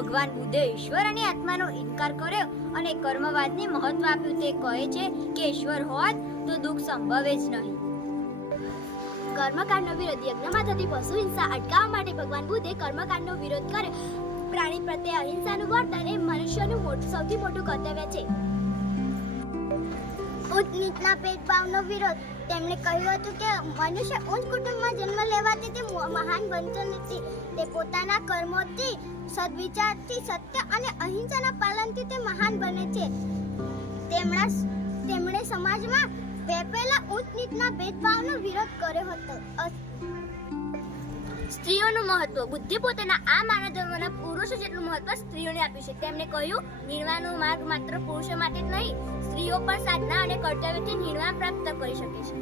ભગવાન બુદ્ધે ઈશ્વર અને આત્માનો ઇનકાર કર્યો અને કર્મવાદને મહત્વ આપ્યું. તે કહે છે કે ઈશ્વર હોત તો દુઃખ સંભવે જ નહીં. કર્મકાંડનો વિરોધ યજ્ઞમાં થતી પશુ હિંસા અટકાવવા માટે ભગવાન બુદ્ધે કર્મકાંડનો વિરોધ કર્યો. પ્રાણી પ્રત્યે અહિંસાનું વર્તન એ મનુષ્યનું સૌથી મોટું કર્તવ્ય છે. ઉચ્ચ નીચના ભેદભાવનો વિરોધ. તેમણે કહ્યું હતું કે મનુષ્ય ઉચ્ચ કુટુંબમાં જન્મ લેવાથી તે મહાન બનતો નથી. તે પોતાના કર્મોથી, સદવિચારથી, સત્ય અને અહિંસાના પાલનથી તે મહાન બને છે. તેમણે સમાજમાં વેપેલા ઉચ્ચ નીચના ભેદભાવનો વિરોધ કર્યો હતો. સ્ત્રીઓનું મહત્વ. બુદ્ધે પોતાના આ માનવ ધર્મના પુરુષો જેટલું મહત્વ સ્ત્રીઓને આપ્યું છે. તેમણે કહ્યું, નિર્વાણનો માર્ગ માત્ર પુરુષો માટે જ નહીં, સ્ત્રીઓ પણ સાધના અને કર્તવ્યથી નિર્વાણ પ્રાપ્ત કરી શકે છે.